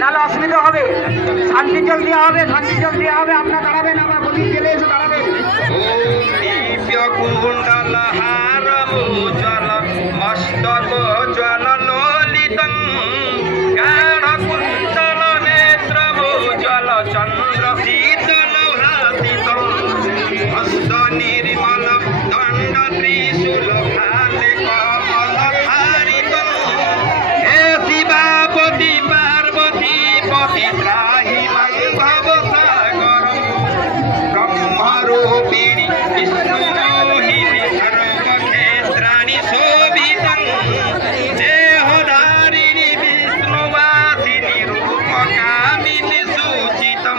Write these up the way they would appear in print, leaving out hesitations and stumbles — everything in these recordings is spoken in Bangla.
নাহলে অসুবিধা হবে। শান্তি জল দেওয়া হবে, শান্তি জল দেওয়া হবে। আপনার দাঁড়াবেন, আবার প্রদীপ জেলে এসে দাঁড়াবেন। মস্তক জ্বল ললিতং গাঢ় কুন্তল নেত্র জ্বল চন্দ্র শীতল হাসিতং হস্ত নির্মল দণ্ড ত্রিশূল হাতে কমল ধারিতং হে শিবাপতি পার্বতী পতি ত্রাহি মাং ভব সাগরং ব্রহ্মরূপিণী বিষ্ণু মোহিনী সর্বক্ষেত্রাণি শোভিতং দেহধারিণী বিষ্ণুবাসিনী রূপকামিনী সূচিতং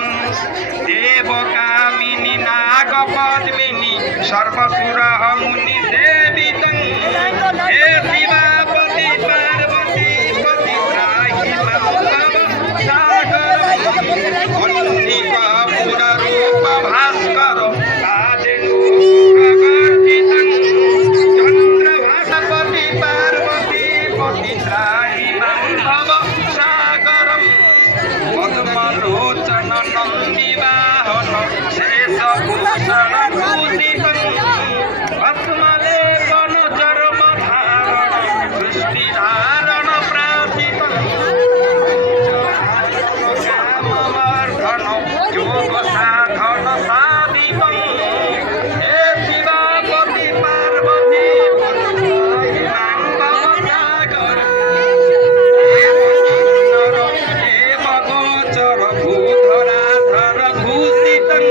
দেবকামিনী নাগপদ্মিনী সর্বসুরঃ মুনি সেবিতং হে শিবাপতি পার্বতী পতি ত্রাহি মাং ভব সাগরং অন্নিকা পুররূপ ভাস্কর কাদেনুগর্জিতং চন্দ্রভাসপতি পার্বতী পতি ত্রাহি মাং ভব সাগরং পদ্মলোচন নন্দিবাহন শেষভূষণ ভূষিতং ভস্মলেপন চর্মধারণ সৃষ্টিধারণ প্রাচিতং কামবর্ধন যোগ সাধন সাধিতং হে শিবাপতি পার্বতী পতি মাং ভব সাগরং দেবগোচর ভূধরাধর ভূষিতং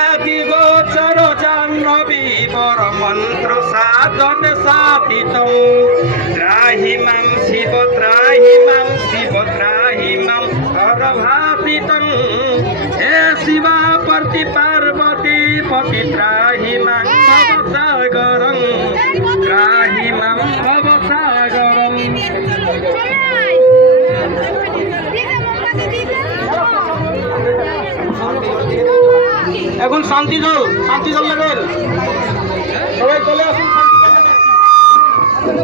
আদিগোচর জাহ্নবীবর মন্ত্র সাধন সাধিতং ত্রাহি মাং শিব ত্রাহি মাং শিব ত্রাহি মাং হর ভাসিতং হে শিবাপতি পার্বতী পতি ত্রাহি মাং ভব সাগরং ত্রাহি মাং ভব সাগরং। এখন শান্তি জল নেবেন। সবাই চলে আসুন।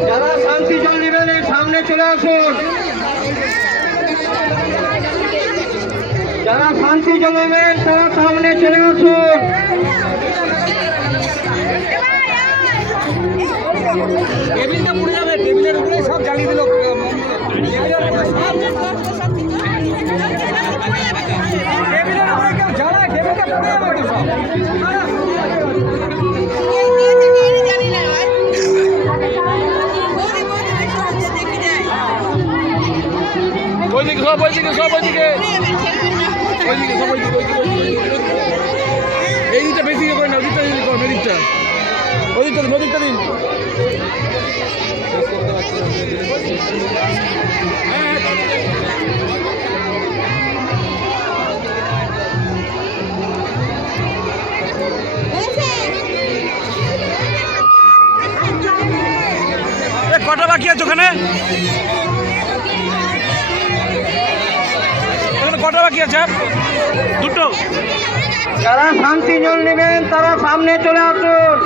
যারা শান্তি জল নেবেন এই সামনে চলে আসুন। যারা শান্তি জল নেবেন তারা সামনে চলে আসুন। টেবিলটা পুড়ে যাবে, টেবিলের উপরে সব জ্বালিয়ে দিল। টেবিলের উপরে সব টেবিলের উপরে কেউ জ্বালায়, টেবিলটা পুড়ে যাবে তো সব। ওইদিকে সব, ওইদিকে সব, ওইদিকে ওইদিকে সব, ওইদিকে এই দিকটা বেশি করে না, ওদিকটা দিন করুন, ওদিকটা ওদিকটা দিন, ওদিকটা দিন। কটা বাকি আছে ওখানে? কটা বাকি আছে? দুটো। যারা শান্তি জল নেবেন তারা সামনে চলে আসুন।